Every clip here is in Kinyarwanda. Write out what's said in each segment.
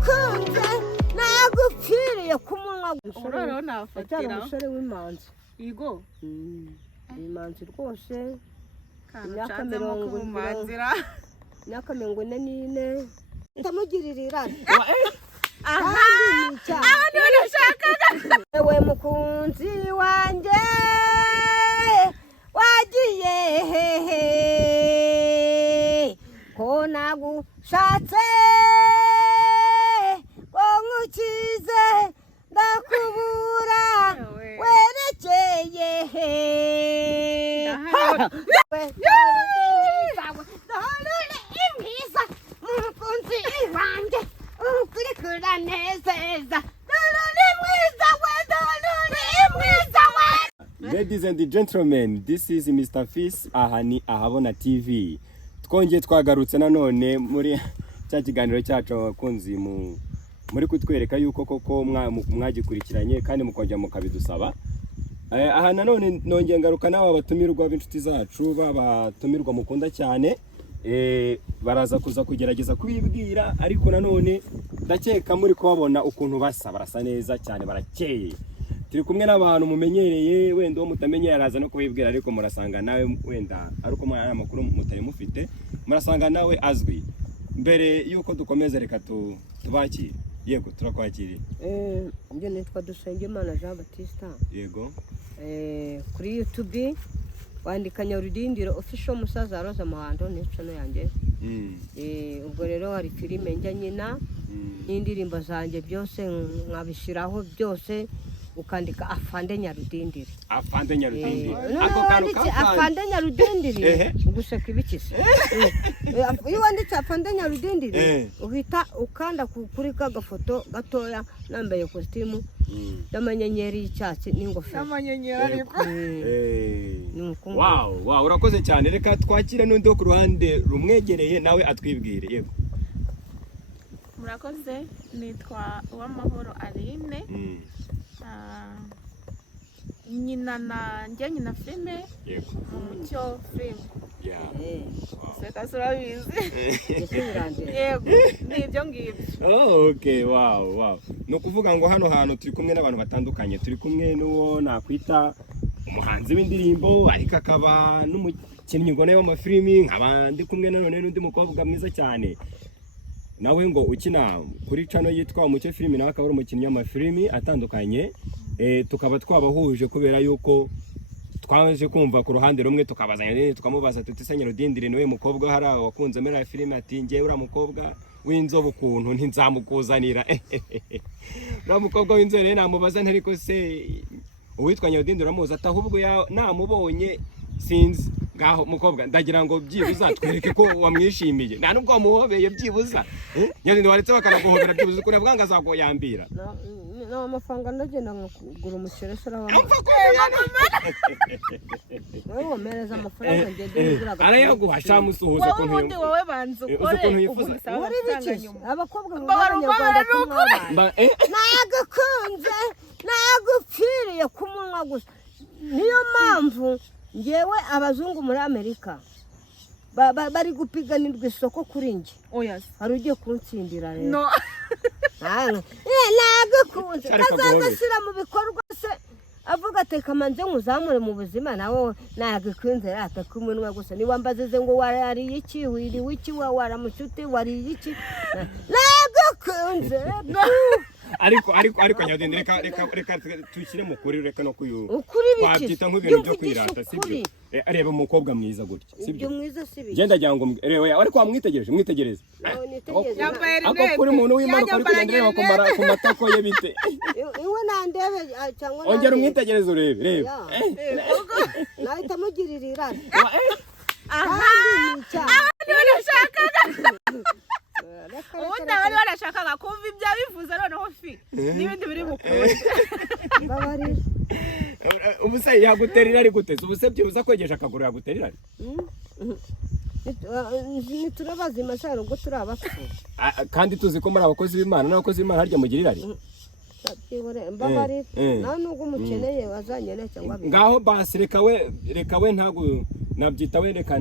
nagukunze nagupfiriye kumunwa uroro nafatira umusore w'imanzi igo imanzi rwose imyaka 40 ndamugirira irari ewe mukunzi wanjye wagiye hehe ko nagushatse ko nkukize ndakubura werekeye he impiza mukunzi wanjye ukurikira nezeza Ladies and gentlemen, this is Mr. Fils ahani ahabona TV. Twongeye twagarutse nanone muri cya kiganiro cyacu abakunzi muri kutwereka yuko koko mwagikurikiranye kandi mukongera mukabidusaba. Aha nanone nongeye ngaruka nawe abatumirwa b'inshuti zacu babatumirwa mukunda cyane. Baraza kuza kugerageza kubibwira ariko nanone ndakeka muri kubabona ukuntu barasa neza cyane barakeye. Turi kumwe n'abantu mumenyereye wenda mutamenye araza no kubibwira ariko murasanga nawe wenda ariko mwana makuru mutari mufite murasanga nawe azwi. Mbere yuko dukomeza reka tubakire. Yego turakwakiriye. Nje nitwa Dusengimana Jean Baptiste. Yego. Kuri YouTube wandika Nyarudindiro official Musaza Roza Muhando ni channel yanjye. Ubwo rero hari filime njya nyina n'indirimbo zanjye byose nkabishiraho byose ukandika Afande Nyarudindiri. Afande Nyarudindiri. Ako kantu Afande Nyarudindiri uguseka ibikise. Iyo wanditse Afande Nyarudindiri uhita ukanda kuri gafoto gatoya nambaye costume y'amanyenyeri y'icyatsi n'ingofero. Amanyenyeri ariko. Wow, urakoze cyane. Reka twakire n'undi wo ku ruhande rumwegereye nawe atwibwire. Yego. Murakoze nitwa Uwamahoro Aline. Nyina filime Mucyo film. Seka surabizi. Yego nibyo ngibyo. Okay, wow. No kuvuga ngo hano hantu turi kumwe n'abantu batandukanye. Turi kumwe n'uwo nakwita umuhanzi w'indirimbo ariko akaba n'umukinnyi ngone w'amafilimi nk'abandi kumwe nanone n'undi mukobwa mwiza cyane. Nawe ngo ukina kuri channel yitwa Mucyo film nawe akaba ari umukinnyi w'amafilimi atandukanye. Tukaba twabahuje kubera yuko twaje kumva ku ruhande rumwe tukabazanya tukamubaza tuti se Nyarudindiri niwe mukobwa hari wakunze muri filime ati ngiye ura mukobwa w'inzobe ukuntu ntinzamukuzanira. Ura mukobwa w'inzobe namubaza ntariko se uwitwa Nyarudindiri uramuzi atahubwo namubonye sinzi ngaho mukobwa ndagira ngo byibuza twereke ko wamwishimiye nta nubwo wamuhobeye byibuza Nyarudindiri waretse bakanaguhobera byibuza kuri bwanga azagoyambira no amafaranga ndagenda ngura umucere sara wowe mereza amafaranga ngende ngura arayaguha shamusuhuza ko wundi wowe banze ukore wari biki abakobwa b'Abanyarwanda kumwaba nagakunze nagupfiriye kumunwa gusa niyo mpamvu ngewe abazungu muri Amerika bari gupiganirwa isoko kuri nge hari ugiye kuntsindira rero no nagakunze kazazashyira mu bikorwa se avuga ati kamanze nkuzamure mu buzima nawo nagakunze rata kumunwa gusa niba mbazize ngo wariye iki wiriwe iki waramucuti wariye iki nagakunze ariko Nyarudindiri reka tukire mu kuri reka no kuyu ukuri biki twabyita nk'ibintu byo kwirata sibyo areba umukobwa mwiza gutya sibyo mwiza sibi genda jango reba ariko mwitegereze ako kuri muntu w'Imana kuri kugendera ku matako ye bite iwe nandebe cyangwa ongera umwitegereze urebe reba nahita mugirira irari ubundi abari barashakaga kumva ibyo bivuze noneho fi n'ibindi biri bukunde ubuse yaguterera ari guteza ubuse byibuza kwegesha akaguru yaguterera niturabaza imasharo ngo turabapfu kandi tuzi ko muri abakozi b'Imana n'abakozi b'Imana harya mugirira ari mbabari nta nubwo umukeneye wazanyene cyangwa ngaho basi reka we ntago nabyita we reka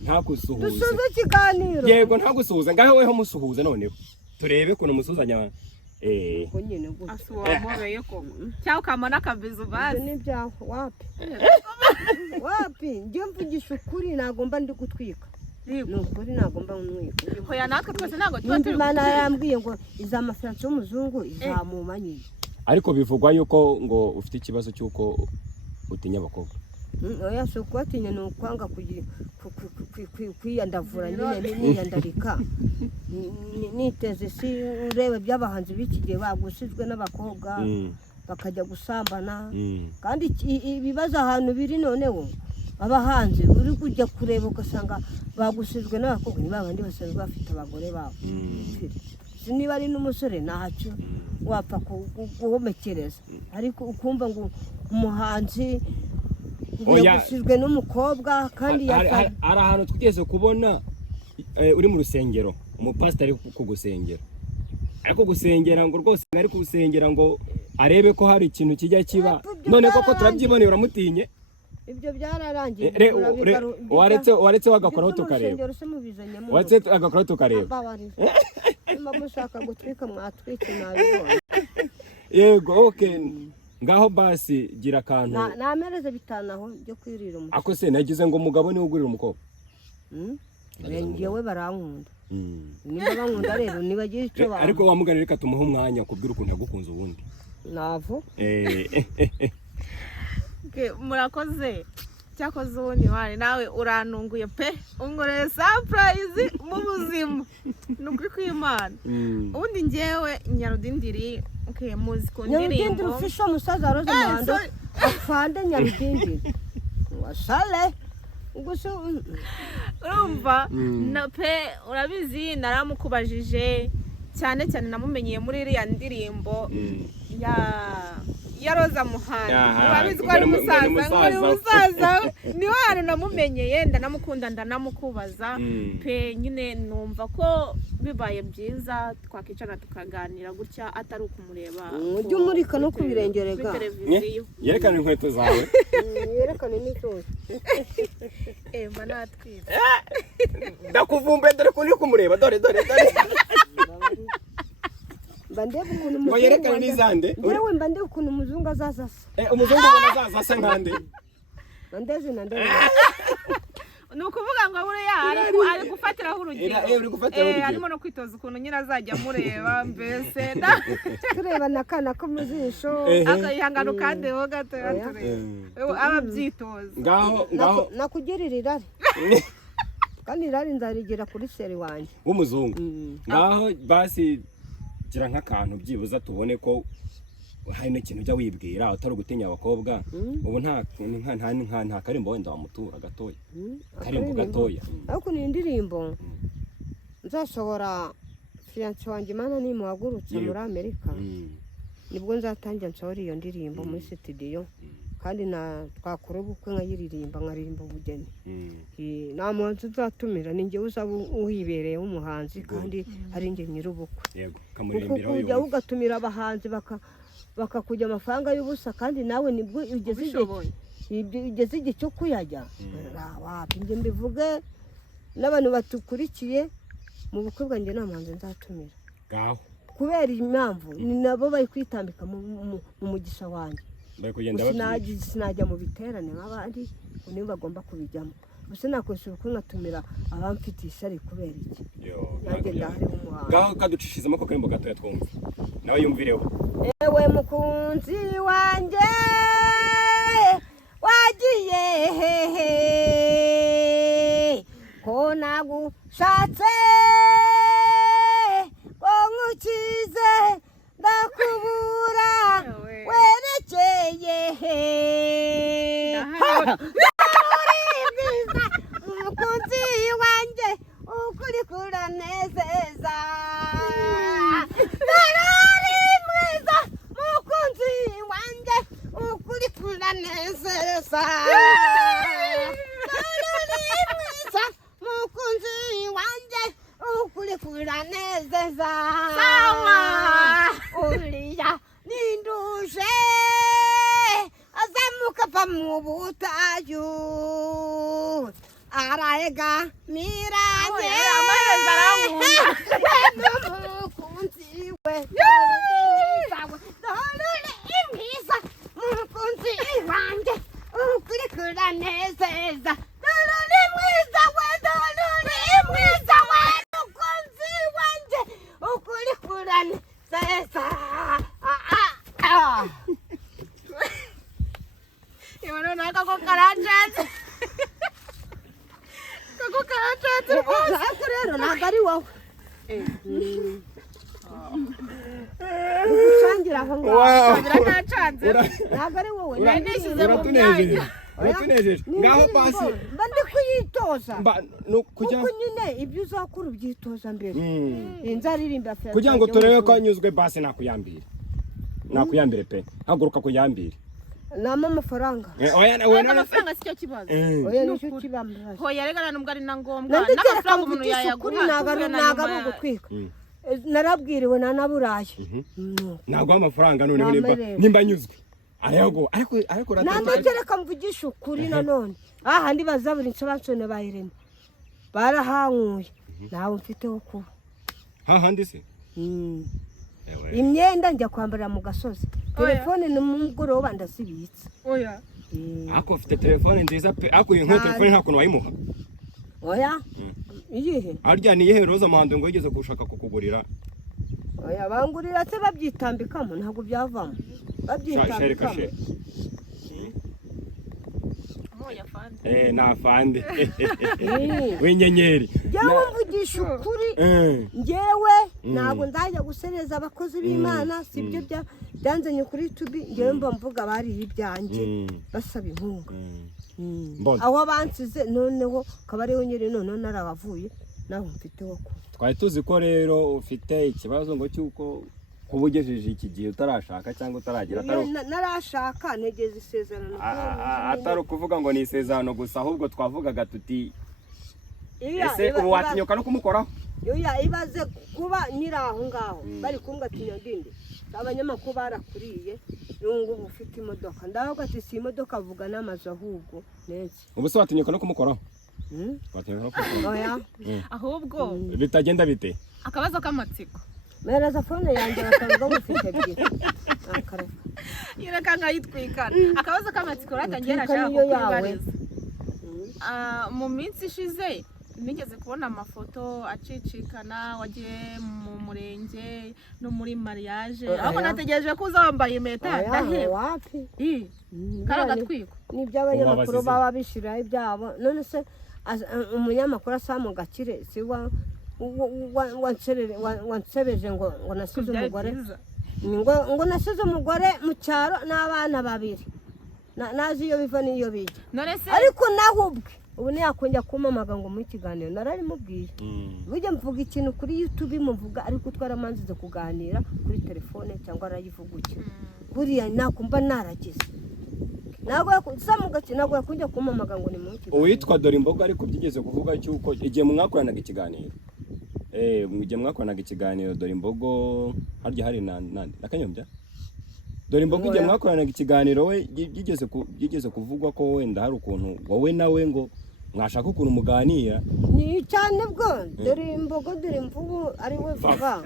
ntagusuhuze dusuze ikiganiro yego ntagusuhuze ngaho weho musuhuze noneho turebe kuno musuzanya ko nyine gutya asuwamobeye ko cyangwa ukamana akabizu bazi n'ibyaho wapi njye mvugisha ukuri ntabwo mba ndi gutwika ni ukuri ntabwo mba ntwika hoya natwe twese ntabwo tuba turi Imana yambwiye ngo izamafaranga y'umuzungu izamuma nyine ariko bivugwa yuko ngo ufite ikibazo cy'uko utinya abakobwa oya so kwatinya ni ukwanga kwiyandavura nyine niyandarika niteze si urebe by'abahanzi b'iki gihe bagusizwe n'abakobwa bakajya gusambana kandi ibibazo ahantu biri noneho abahanzi uri kujya kureba ugasanga bagusizwe n'abakobwa niba abandi basanzwe bafite abagore babo niba ari n'umusore ntacyo wapfa guhomekereza ariko ukumva ngo umuhanzi yagusizwe n'umukobwa kandi hari ahantu twigeze kubona uri mu rusengero umupasiteri kugusengera ariko gusengera ngo rwose ari kugusengera ngo arebe ko hari ikintu kijya kiba none koko turabyiboneye uramutinye ibyo byararangiye waretse wagakoraho tukareba waretse agakoraho tukareba niba mushaka gutwika mwatwike nabibonye yego okay ngaho basi gira akantu namereze bitanu aho byo kwirira umukobwa ako se nagize ngo umugabo niwe ugurira umukobwa ngewe barankunda niba bankunda rero nibagira icyo banga ariko wamuganira reka tumuhe umwanya kubwira ukuntu yagukunze ubundi navo murakoze cyakoze ubundi wari nawe uranunguye pe unkoreye surprise mu buzima ni ukuri kw'Imana ubundi njyewe Nyarudindiri muzi ku ndirimbo ufisha umusaza wa Rose Muhando afande Nyarudindiri wasale urumva na pe urabizi naramukubajije cyane namumenyeye muri iriya ndirimbo ya Rose Muhando urabizi ko ari umusaza ni wari namumenyeye ndanamukunda ndanamukubaza pe nyine numva ko bibaye byiza twakicara tukaganira gutya atari ukumureba ujye umurika no kubirengerega yerekana inkweto zawe yerekane n'izose mba natwitse ndakuvumbuye dore ko uri kumureba dore bandebe ukuntu umuzungu yerekana n'izande yewe bandebe ukuntu umuzungu azaza umuzungu ubona azaza asa nkande bandeze na ndebe ni ukuvuga ngo buriya ari gufatiraho urugero arimo no kwitoza ukuntu nyine azajya amureba mbese tureba n'akana ko mu jisho akayihangana ukandeho gatoya tureba aba abyitoza ngaho nakugirira irari kandi irari nzarigira kuri seri wanjye w'umuzungu ngaho basi gira nk'akantu byibuza tubone ko hari n'ikintu ujya wibwira utari ugutinya abakobwa ubu nta karimbo wenda wamutura gatoya karimbo gatoya ariko ni indirimbo nzasohora fiyanse wanjye Imana nimuhagurutse muri Amerika nibwo nzatangira nsohora iyo ndirimbo muri studio kandi twakora ubukwe nkayiririmba nkaririmba ubugeni nta muhanzi uzatumira ni njyewe uzaba uhibereye w'umuhanzi kandi ari njye nyir'ubukwe kuko ujya ugatumira abahanzi bakakujya amafaranga y'ubusa kandi nawe nibwo ugeze igihe cyo kuyajya njye mbivuge n'abantu batukurikiye mu bukwe bwanjye nta muhanzi nzatumira kubera impamvu ni nabo bari kwitambika mu mugisha wanjye sinajya mu biterane nk'abandi nibo bagomba kubijyamo gusa nakoresha ubukwe nkatumira abamfitiye ishyari kubera iki nanjye ndahari w'umuhanzi ngaho kaducishizemo ko karimbo gatoya twumva nawe yumvireho ewe mukunzi wanjye wagiye hehe ko nagushatse ko nkukize ndakubura werekeye umukunzi wanjye ukuri kuranezeza narari mwiza mukunzi wanjye ukuri kuranezeza narari mwiza mukunzi wanjye ukuri kuranezeza uriya ninduje azamuka ava mu butayu arayega miranye ntabwo ari wowe ugucangira aho ngaho biranacanze ntabwo ari wowe nishyize mu myanya uratunejeje ngaho pasi mba ndi kuyitoza kuko nyine ibyo uzakora ubyitoza mbere nzaririmba kugira ngo turebe ko anyuzwe basi nakuyambire pe haguruka kuyambire nama amafaranga amafaranga si cyo kibazo oya nicyo kibambaza hoya rega nubwo ari na ngombwa n'amafaranga umuntu yayaguha ntabwo ari ugutwika narabwiriwe nanaburaye ntabwo amafaranga noneho nimba anyuzwe ariko nandegereka mvugisha ukuri nanone ahandi bazabura insobansone ba Irene barahankuye nawe mfiteho kuba hahandi se imyenda njya kwambara mu gasozi telefone ni mugoroba ndasibitse oya ako ufite telefone nziza pe ako iyi nkweto telefone nta kuntu wayimuha oya iyihe arya ni iyihe Roza Muhando ngo yigeze gushaka kukugurira oya bangurira se babyitambikamo ntabwo byavamo babyitambikamo nafande w'inyenyeri njyewe mvugisha ukuri njyewe ntabwo ndajya gusereza abakozi b'Imana sibyo byanzanye kuri YouTube njyewe mba mvuga bariye ibyanjye basaba inkunga aho bansize noneho akaba ariho nyiri noneho narabavuye naho mfiteho ko twari tuzi ko rero ufite ikibazo ngo cy'uko kuba ugejeje iki gihe utarashaka cyangwa utaragira narashaka negeze isezerano atari ukuvuga ngo ni isezerano gusa ahubwo twavugaga tuti ese ubu watinyuka no kumukoraho ibaze kuba nyiri aho ngaho bari kumbwa tinyandinde abanyamakuru barakuriye n'ubu ufite imodoka ndavuga ati si imodoka avuga n'amazu ahubwo neza ubu se watinyuka no kumukoraho ahubwo bitagenda bite akabazo k'amatsiko mereza fone yanjye bakavuga ngo ufite ebyiri yereka nkayitwikana akabazo k'amatsiko ratangiye nashaka kukubariza mu minsi ishize nigeze kubona amafoto acicikana wagiye mu murenge no muri mariage aho nategereje ko uzambaye impeta ndahewe wapi karagatwiko nibyo abanyamakuru baba bishiraho ibyabo none se umunyamakuru asamu gakire si wansebeje ngo nasize umugore ngo nasize umugore mu cyaro n'abana babiri nazi iyo biva n'iyo bijya ariko naho ubwe ubu ntiyakongera kumamaga ngo mu kiganiro nararimubwiye burya mvuga ikintu kuri YouTube muvuga ariko twaramanzize kuganira kuri telefone cyangwa arayivugukira buriya nakumva naragize ntabwo yakongera kumamaga ngo ni mu kiganiro uwitwa Dorimbogo ariko byigeze kuvuga cyuko igihe mwakoranaga ikiganiro igihe mwakoranaga ikiganiro Dorimbogo harya hari na Kanyombya Dorimbogo igihe mwakoranaga ikiganiro we byigeze kuvugwa ko wenda hari ukuntu wowe nawe ngo mwashaka ukuntu muganira ni cyane bwo Dorimbogo Dorimvubu ari we vuga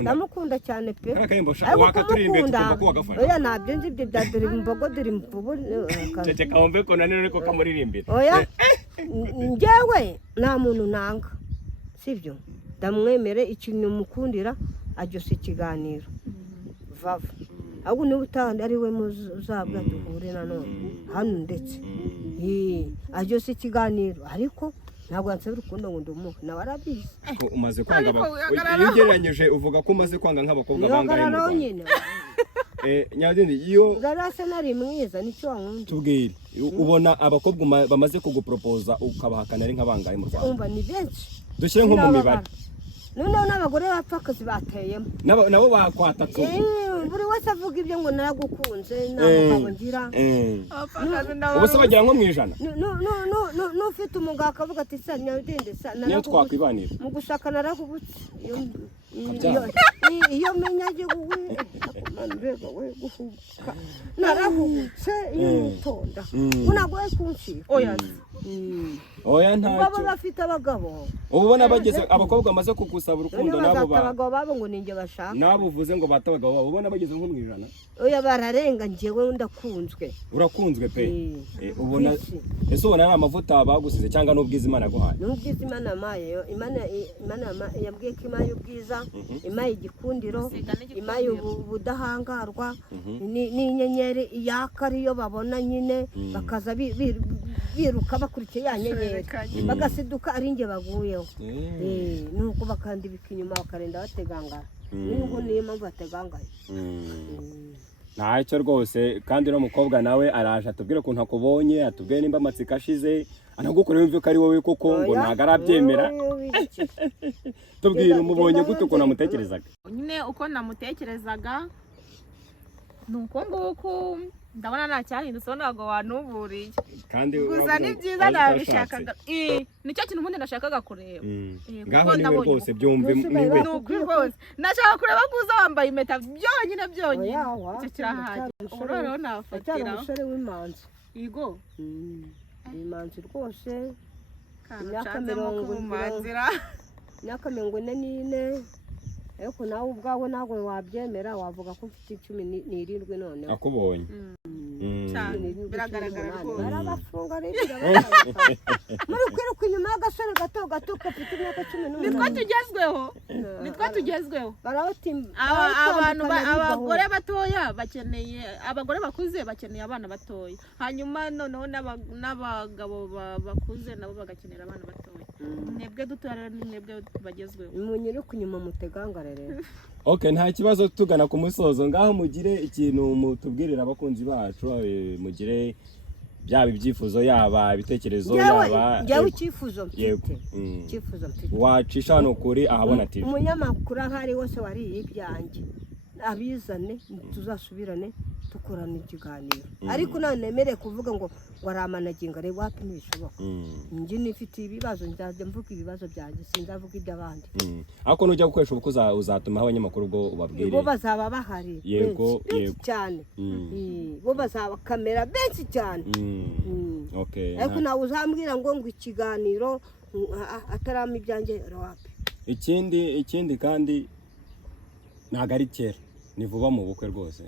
ndamukunda cyane pe oya ntabyo nzi ibyo bya Dorimbogo Dorimvubu cece kawumve ko nanone ariko kamuririmbira oya njyewe nta muntu nanga sibyo ndamwemere ikintu mukundira ajyose ikiganiro vava ahubwo niba utandi ari we muzabwa duhure nanone hano ndetse ajyose ikiganiro ariko ntabwo yansabira urukundo ngo ndumuhe nawe arabizi umaze kwanga iyo ugereranyije uvuga ko umaze kwanga nk'abakobwa bangahe nyine nyadindi iyo garase nari mwiza nicyo wankunda tubwire ubona abakobwa bamaze kugupropose ukabahakana ari nk'abangahe mu Rwanda umva ni benshi dushyire nko mu mibare noneho n'abagore bapfakazi bateyemo nabo bakwatatse buri wese avuga ibyo ngo naragukunze nta mugabo ngira ubu se bagira nko mu ijana n'ufite umugabo akavuga ati sa nyabidende sa niyo twakwibanira mu gushaka naragubutse iyo menya agiye mbega we guhubuka narahubutse iyo nitonda ntabwo we kuncika oya ntacyo baba bafite abagabo ubu ubona bageze abakobwa bamaze kugusaba urukundo nabo abagabo babo ngo ninjye bashaka nabo uvuze ngo bata abagabo babo ubona bageze nko mu ijana oya bararenga njyewe ndakunzwe urakunzwe pe ubona ese ubona ari amavuta bagusize cyangwa n'ubwiza Imana yaguhaye n'ubwiza Imana yamaye Imana yabwiye ko Imana y'ubwiza impaye igikundiro, Usiga n'igikundiro. impaye ubudahangarwa, n'inyenyeri yaka ariyo babona nyine bakaza biruka bakurikiye ya nyenyeri bagasiduka ari njye baguyeho. Nuko bakandibika inyuma bakarenda bategangara. N'ubu niyo mpamvu bategangaye. Ntacyo rwose, kandi no mukobwa nawe araje atubwire ukuntu akubonye, atubwire nimba amatsiko ashize, anagukore wumve ko ari wowe koko ngo ntago arabyemera. Tubwire umubonye gute ukuntu amutekerezaga? Nyine uko namutekerezaga nuko nguko ndabona nta cyahindutse, ntabwo wanuburiye. Kandi gusa ni byiza nabishakaga. Nicyo kintu ubundi nashakaga kureba. Ngaho niwe rwose byumve niwe. Nukuri rwose nashaka kureba ko uza wambaye impeta byonyine. Icyo kirahagije. Rero nafatira umusore w'imanzi. Yego. Imanzi rwose. Imyaka 40. Imyaka 44. Ariko nawe ubwawe ntabwo wabyemera, wavuga ko ufite 17 none. Akubonye. Biragaragara ko barabafunga rero. Muri kwiruka inyuma y'agasore gato gafite imyaka 18. Nitwa tugezweho. Nitwa tugezweho. Barabatimba. Abantu abagore batoya bakeneye, abagore bakuze bakeneye abana batoya. Hanyuma noneho n'abagabo bakuze nabo bagakenera abana batoya. Mwebwe dutora mwebwe bagezweho. Munyiruka inyuma mutegangara rero. Okay, nta kibazo, tugana ku musozo. Ngaho mugire ikintu mutubwirira abakunzi bacu, mugire byaba ibyifuzo yaba ibitekerezo yaba njyewe icyifuzo mfite. Wacisha hano kuri ahabona TV. Umunyamakuru ahari wose wariye ibyanjye abizane tuzasubirane tukorana ikiganiro. Ariko nanemere kuvuga ngo waramanaginga rero wapi ntibishoboka. Njye nifite ibibazo, nzajya mvuga ibibazo byanjye, sinzavuga iby'abandi. Ariko nujya gukoresha ubuko uzatuma abanyamakuru ubwo ubabwire. Bo bazaba bahari. Yego cyane. Bo bazaba kamera benshi cyane. Okay. Ariko nawe uzambwira ngo ikiganiro atarama ibyanjye wapi. Ikindi kandi ntago ari kera, ni vuba mu bukwe rwose.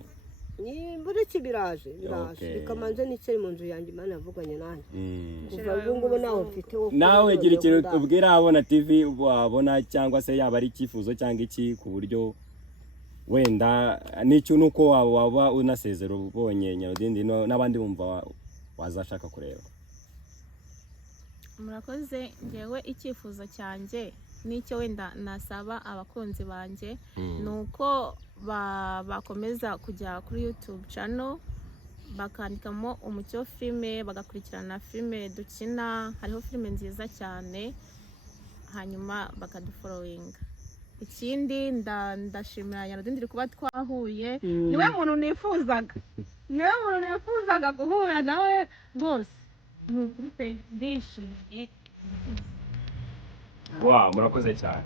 Ni muri kibiraje bikamanze n'ikiri mu nzu yanjye Imana yavuganye nanjye. Kuva ngo nawe mfite wo. Nawe gira ikintu ubwira abona TV wabona, cyangwa se yaba ari icyifuzo cyangwa iki, ku buryo wenda n'icyo nuko waba unasezera ubonye Nyarudindi n'abandi bumva wazashaka kureba. Murakoze. Ngewe icyifuzo cyanjye nicyo wenda nasaba abakunzi banjye nuko bakomeza kujya kuri YouTube channel bakandikamo Umucyo Filme, bagakurikirana filme dukina. Hariho filme nziza cyane, hanyuma bakadufollowinga. Ikindi ndashimira Nyarudindi kuba twahuye. Niwe muntu nifuzaga guhura nawe rwose. Wow, murakoze cyane.